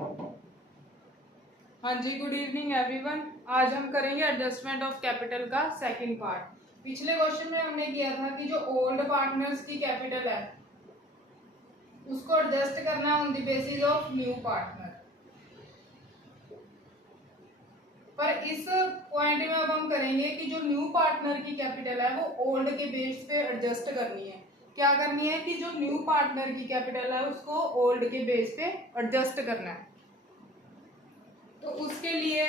हाँ जी, good evening everyone. आज हम करेंगे एडजस्टमेंट ऑफ कैपिटल का सेकंड पार्ट। पिछले क्वेश्चन में हमने किया था कि जो ओल्ड पार्टनर्स की कैपिटल है उसको एडजस्ट करना on the basis of new partner. पर इस पॉइंट में अब हम करेंगे कि जो न्यू पार्टनर की कैपिटल है वो ओल्ड के बेस पे एडजस्ट करनी है। क्या करनी है कि जो न्यू पार्टनर की कैपिटल है उसको ओल्ड के बेस पे एडजस्ट करना है। तो उसके लिए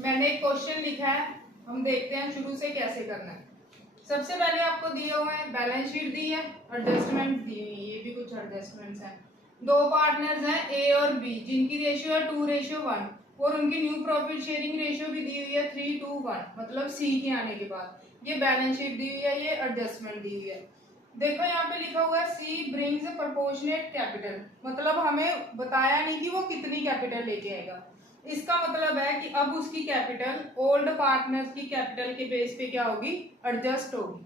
मैंने एक क्वेश्चन लिखा है, हम देखते हैं शुरू से कैसे करना है। सबसे पहले आपको दिए हुए हैं, बैलेंस शीट दी है, एडजस्टमेंट दी हुई है, ये भी कुछ एडजस्टमेंट्स हैं। दो पार्टनर्स हैं ए और बी जिनकी रेशियो है 2:1 और उनकी न्यू प्रॉफिट शेयरिंग रेशियो भी दी हुई है 3:1, मतलब सी के आने के बाद। ये बैलेंस शीट दी हुई है, ये एडजस्टमेंट दी हुई है। देखो यहाँ पे लिखा हुआ है सी ब्रिंग्स प्रोपोर्शनेट कैपिटल, मतलब हमें बताया नहीं कि वो कितनी कैपिटल लेके आएगा। इसका मतलब है कि अब उसकी कैपिटल ओल्ड पार्टनर्स की कैपिटल के बेस पे क्या होगी, एडजस्ट होगी।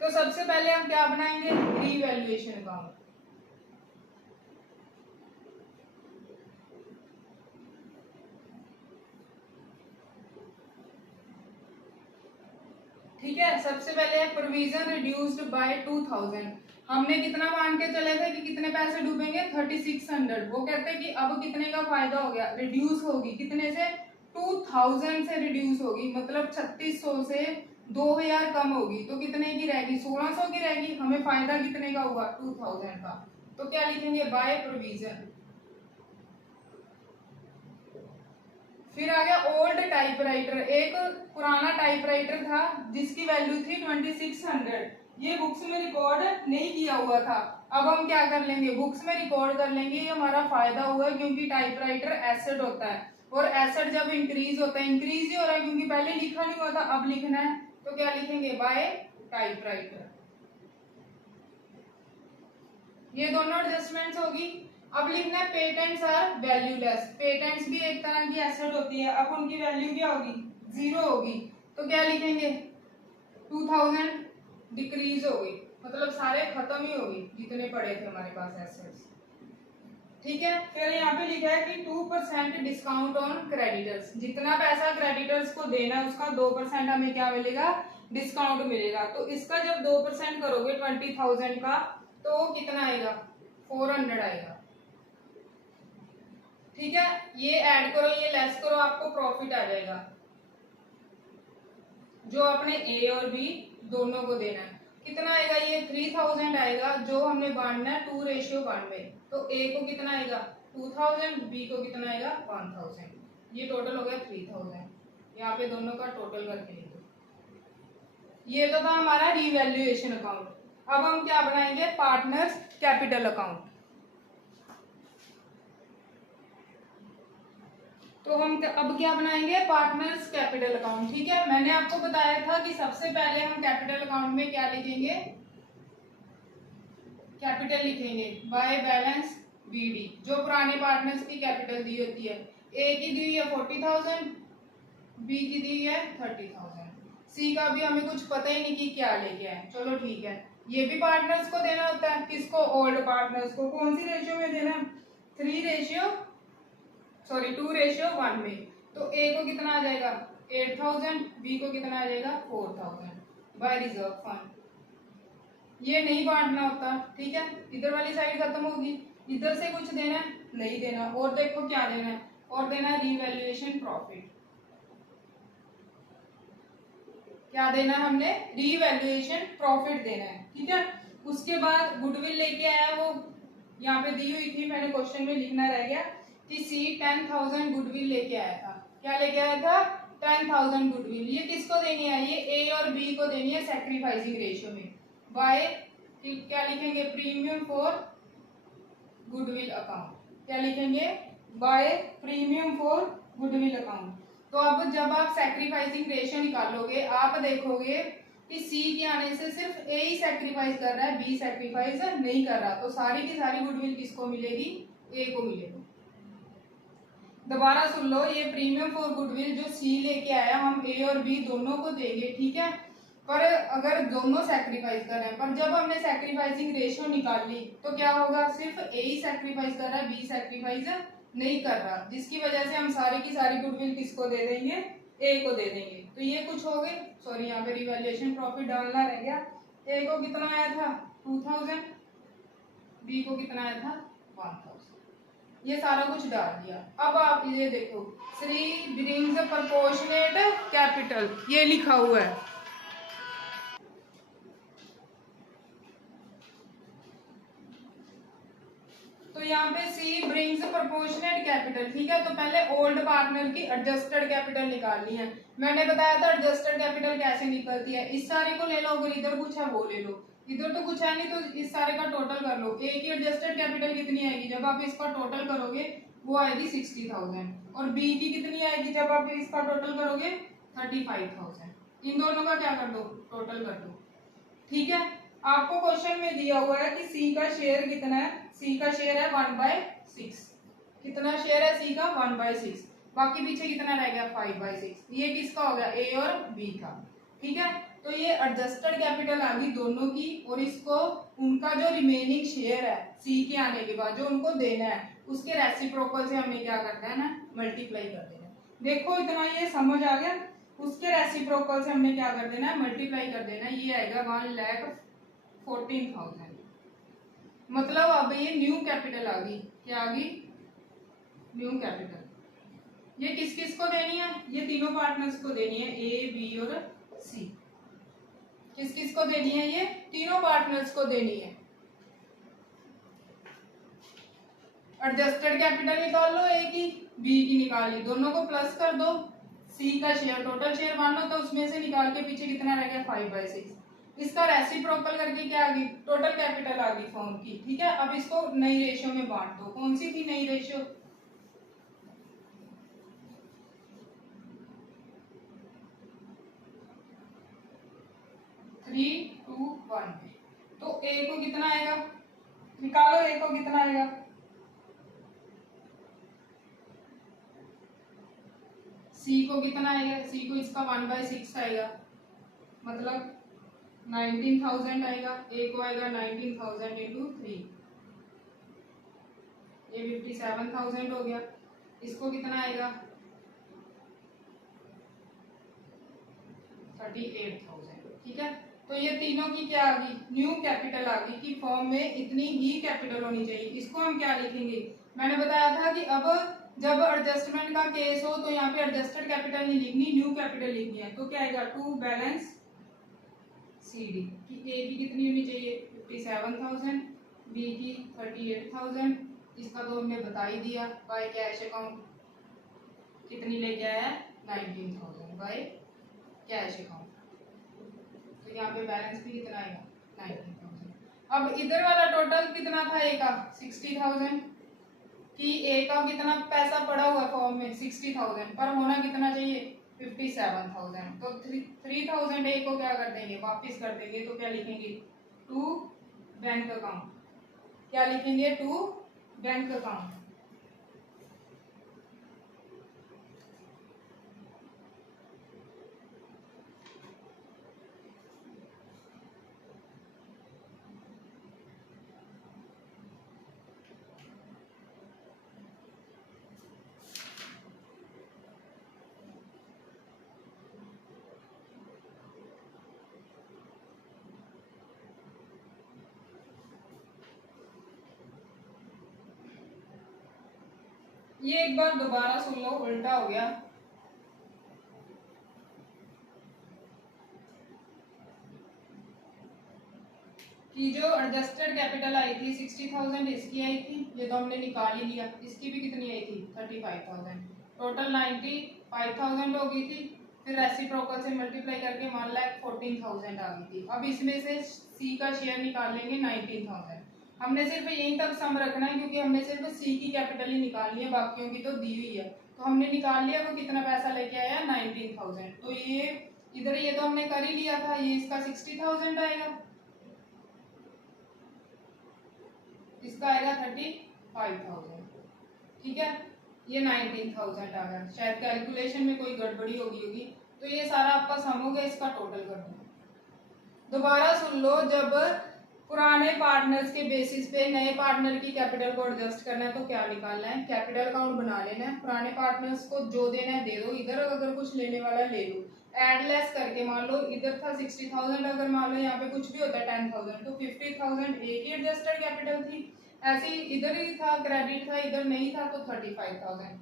तो सबसे पहले हम क्या बनाएंगे, रीवैल्यूएशन अकाउंट। ठीक है, सबसे पहले प्रोविजन रिड्यूस्ड बाय 2000। हमने कितना मान के चले थे कि कितने पैसे डूबेंगे, 3600। वो कहते हैं कि अब कितने का फायदा हो गया, रिड्यूस होगी कितने से, 2000 से रिड्यूस होगी, मतलब 3600 से 2000 कम होगी। तो कितने की रहेगी, 1600 की रहेगी। हमें फायदा कितने का हुआ, 2000 का। तो क्या लिखेंगे, बाय प्रोविजन। फिर आ गया ओल्ड टाइपराइटर। एक पुराना टाइपराइटर था जिसकी वैल्यू थी 2600। ये बुक्स में रिकॉर्ड नहीं किया हुआ था। अब हम क्या कर लेंगे, बुक्स में रिकॉर्ड कर लेंगे। ये हमारा फायदा हुआ क्योंकि टाइपराइटर एसेट होता है और एसेट जब इंक्रीज होता है, इंक्रीज ही हो रहा है क्योंकि पहले लिखा नहीं हुआ था, अब लिखना है। तो क्या लिखेंगे, बाय टाइपराइटर। ये दोनों एडजस्टमेंट्स होगी। अब लिखना है पेटेंट्स आर वैल्यूलेस। पेटेंट्स भी एक तरह की एसेट होती है, अब उनकी वैल्यू क्या होगी, 0 होगी। तो क्या लिखेंगे, 2000 डिक्रीज हो गई, मतलब सारे खत्म ही हो गए जितने पड़े थे हमारे पास एसेट्स। ठीक है, फिर यहाँ पे लिखा है कि 2% डिस्काउंट ऑन क्रेडिटर्स। जितना पैसा क्रेडिटर्स को देना है उसका 2% हमें क्या मिलेगा, डिस्काउंट मिलेगा। तो इसका जब 2% करोगे 20,000 का तो कितना आएगा, 400 आएगा। ठीक है, ये ऐड करो ये लेस करो, आपको प्रॉफिट आ जाएगा जो अपने ए और बी दोनों को देना है। कितना आएगा, ये 3000 आएगा जो हमने बांटना है 2:1 में। तो ए को कितना आएगा, 2000, बी को कितना आएगा, 1000। ये टोटल हो गया 3000। यहाँ पे दोनों का टोटल करके लिखो। ये तो था हमारा रिवैल्यूएशन अकाउंट। अब हम क्या बनाएंगे, पार्टनर्स कैपिटल अकाउंट। तो हम अब क्या बनाएंगे, पार्टनर्स कैपिटल अकाउंट। ठीक है, मैंने आपको बताया था कि सबसे पहले हम कैपिटल अकाउंट में क्या लिखेंगे, कैपिटल लिखेंगे बाय बैलेंस बीडी। जो पुराने पार्टनर्स की कैपिटल दी होती है, ए की दी हुई है 40,000, बी की दी हुई है 30,000, सी का भी हमें कुछ पता ही नहीं कि क्या लेके आए। चलो ठीक है, ये भी पार्टनर्स को देना होता है, किसको, ओल्ड पार्टनर्स को। कौन सी रेशियो में देना, 2:1 में। तो ए को कितना आ जाएगा, 8,000, बी को कितना आ जाएगा, 4,000 बाय रिजर्व फंड। ये नहीं बांटना होता। ठीक है, इधर वाली साइड खत्म होगी, इधर से कुछ देना है, नहीं देना। और देखो क्या देना है, और देना है रिवैल्यूएशन प्रॉफिट। क्या देना है हमने, रिवैल्यूएशन प्रॉफिट देना है। ठीक है, उसके बाद गुडविल लेके आया, वो यहाँ पे दी हुई थी, मैंने क्वेश्चन में लिखना रह गया कि सी 10,000 गुडविल लेके आया था। क्या लेके आया था, 10,000 गुडविल। ये किसको देनी है, ये ए और बी को देनी है सैक्रिफाइसिंग रेशियो में। बाय क्या लिखेंगे, प्रीमियम फॉर गुडविल अकाउंट। क्या लिखेंगे, by premium for goodwill account. तो अब जब आप सैक्रिफाइसिंग रेशियो निकालोगे, आप देखोगे कि सी के आने से सिर्फ ए ही सैक्रिफाइस कर रहा है, बी सैक्रिफाइस नहीं कर रहा। तो सारी की सारी गुडविल किसको मिलेगी, ए को मिलेगी। दोबारा सुन लो, ये प्रीमियम फॉर गुडविल जो सी लेके आया, हम ए और बी दोनों को देंगे। ठीक है, पर अगर दोनों सैक्रिफाइस कर रहे हैं, पर जब हमने सैक्रिफाइसिंग रेशियो निकाल ली तो क्या होगा, सिर्फ ए ही सैक्रिफाइस कर रहा है, बी सैक्रिफाइस नहीं कर रहा, जिसकी वजह से हम सारी की सारी गुडविल किसको दे देंगे, ए को दे देंगे। तो ये कुछ हो गई, सॉरी यहाँ पे रिवैल्यूएशन प्रॉफिट डालना रह गया। ए को कितना आया था 2000, बी को कितना आया था 1000, ये सारा कुछ डाल दिया। अब आप ये देखो, श्री ब्रिंग्स प्रोपोर्शनेट कैपिटल, ये लिखा हुआ है। तो यहाँ पे सी ब्रिंग्स प्रोपोर्शनेट कैपिटल, ठीक है। तो पहले ओल्ड पार्टनर की एडजस्टेड कैपिटल निकालनी है। मैंने बताया था एडजस्टेड कैपिटल कैसे निकलती है, इस सारे को ले लो, अगर इधर कुछ है वो ले लो, इधर तो कुछ है नहीं तो इस सारे का टोटल कर लो। ए की एडजस्टेड कैपिटल कितनी आएगी, जब आप इसका टोटल करोगे वो आएगी 60,000, और बी की कितनी आएगी जब आप इसका टोटल करोगे 35,000। इन दोनों का क्या कर दो, टोटल कर दो, ठीक है। आपको क्वेश्चन में दिया हुआ है कि सी का शेयर कितना है, सी का शेयर है 1/6। कितना शेयर है सी का 1/6, बाकी पीछे कितना रह गया 5/6। ये किसका हो गया, ए और बी का, ठीक है। तो ये एडजस्टेड कैपिटल आ गई दोनों की, और इसको उनका जो रिमेनिंग शेयर है सी के आने के बाद जो उनको देना है उसके रेसिप्रोकल से हमें क्या करना है ना, मल्टीप्लाई कर देना है। देखो इतना ये समझ आ गया, उसके रेसिप्रोकल से हमने क्या कर देना है, मल्टीप्लाई कर देना है। ये आएगा 1,14,000, मतलब अब ये न्यू कैपिटल आ गई, क्या आ गई, न्यू कैपिटल। ये किस किस को देनी है, ये तीनों पार्टनर्स को देनी है, ए बी और सी। किस किस को देनी है, ये तीनों पार्टनर्स को देनी है। एडजस्टेड कैपिटल निकाल लो, ए की बी की निकाल ली, दोनों को प्लस कर दो। सी का शेयर, टोटल शेयर मान लो, तो उसमें से निकाल के पीछे कितना रह गया 5/6। इसका रेसिप्रोकल करके क्या आ गई, टोटल कैपिटल आ गई फर्म की, ठीक है। अब इसको नई रेशियो में बांट दो। कौन सी थी नई रेशियो, 3:1। तो ए को कितना आएगा, निकालो ए को कितना आएगा, सी को कितना आएगा, सी को इसका 1/6 आएगा, मतलब 19,000 आएगा। ए को आएगा 19,000 इंटू 3, ये 57,000 हो गया। इसको कितना आएगा 38,000, ठीक है। तो ये तीनों की क्या आ गई, न्यू कैपिटल आ गई कि फर्म में इतनी ही कैपिटल होनी चाहिए। इसको हम क्या लिखेंगे, मैंने बताया था कि अब जब एडजस्टमेंट का केस हो तो यहाँ पे एडजस्टेड कैपिटल नहीं लिखनी, न्यू कैपिटल लिखनी है। तो क्या आएगा, टू बैलेंस CD कि ए की कितनी होनी चाहिए 57,000, बी की 38,000। इसका तो हमने बता ही दिया, बाय कैश अकाउंट कितनी लेके आया 19,000 बाय कैश अकाउंट। तो यहाँ पे बैलेंस भी कितना आएगा 19,000। अब इधर वाला टोटल कितना था ए का 60,000, कि ए का कितना पैसा पड़ा हुआ फॉर्म में 60,000, पर होना कितना चाहिए 57,000। तो 3,000 ए को क्या कर देंगे, वापस कर देंगे। तो क्या लिखेंगे, टू बैंक अकाउंट, क्या लिखेंगे, टू बैंक अकाउंट। ये एक बार दोबारा सुन लो, उल्टा हो गया। कि जो एडजस्टेड कैपिटल आई थी 60,000 इसकी आई थी, ये तो हमने निकाल ही लिया। इसकी भी कितनी आई थी 35,000, टोटल 95,000 हो गई थी। फिर रेसिप्रोकल से मल्टीप्लाई करके 1,14,000 आ गई थी। अब इसमें से सी का शेयर निकाल लेंगे 19,000। हमने सिर्फ यहीं तक सम रखना है क्योंकि हमने सिर्फ सी की कैपिटल ही निकालनी है, बाकियों की तो दी हुई है। तो हमने निकाल लिया, वो कितना पैसा लेके आया 19,000। तो ये इधर ये तो हमने कर ही लिया था, ये इसका 60,000 आएगा, इसका आएगा 35,000, ठीक है। ये 19,000 आ गया, शायद कैलकुलेशन में कोई गड़बड़ी होगी। तो ये सारा आपका सम हो गया, इसका टोटल कर दो। दोबारा सुन लो, जब पुराने पार्टनर्स के बेसिस पे नए पार्टनर की कैपिटल को एडजस्ट करना है तो क्या निकालना है, कैपिटल अकाउंट बना लेना है। पुराने पार्टनर्स को जो देना है दे दो, इधर अगर कुछ लेने वाला ले लो, एड लेस करके मान लो इधर था 60,000, अगर मान लो यहाँ पे कुछ भी होता है 10,000 तो 50,000 एक ही एडजस्टेड कैपिटल थी। ऐसे ही इधर ही था क्रेडिट था, इधर नहीं था तो 35,000।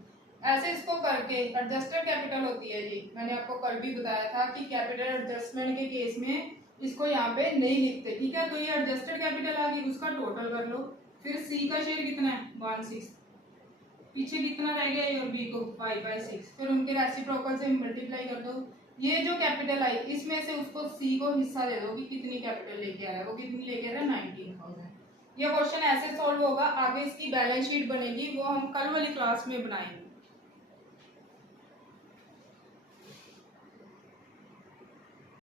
ऐसे इसको करके एडजस्टेड कैपिटल होती है जी। मैंने आपको कल भी बताया था कि कैपिटल एडजस्टमेंट के केस में इसको यहाँ पे नहीं लिखते, ठीक है। तो ये एडजस्टेड कैपिटल आ गई, उसका टोटल कर लो। फिर सी का शेयर कितना है 1/6, पीछे कितना रह गया ए और बी को 5/6, फिर उनके रेसिप्रोकल से मल्टीप्लाई कर दो। ये जो कैपिटल आई इसमें से उसको सी को हिस्सा दे दो कि कितनी कैपिटल लेके आया, वो कितनी लेके आ रहा है 19,000। ये क्वेश्चन ऐसे सॉल्व होगा। आगे इसकी बैलेंस शीट बनेगी, वो हम कल वाली क्लास में बनाएंगे।